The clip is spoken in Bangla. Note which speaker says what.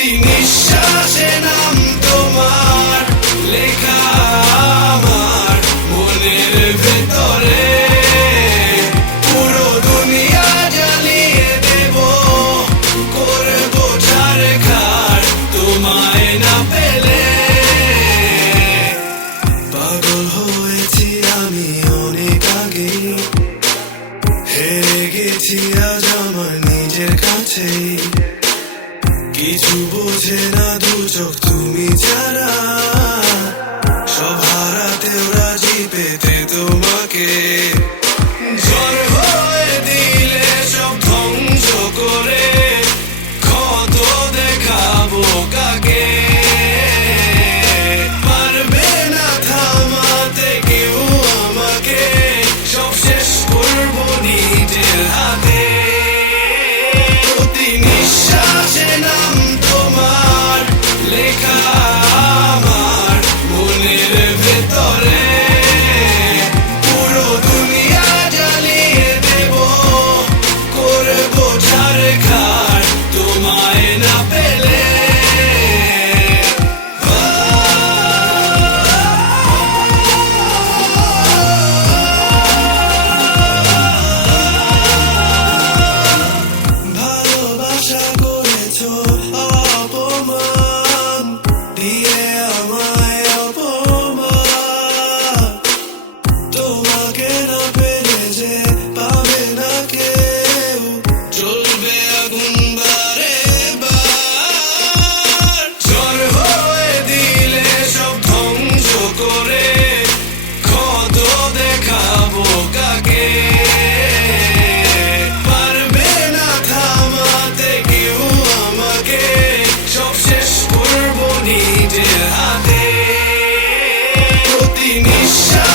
Speaker 1: প্রতি তোমার, লেখা আমার মনের ভেতরে, পুরো দুনিয়া জ্বালিয়ে দেব, করব পাগল হয়েছি আমি অনেক আগে, হেরে গেছি আজ আমার নিজের কাছেই কিছু বোঝে না দু চোখ, তুমি ছাড়া। সব হারাতেও রাজি পেতে তোমাকে। ঝড় দিলে সব ধ্বংস করে পারবে না আমাকে দেখাবো কাকে? পারবে না থামাতে কেউ আমাকে। সব শেষ করব নিজের হাতে। প্রতি নিঃশ্বাসে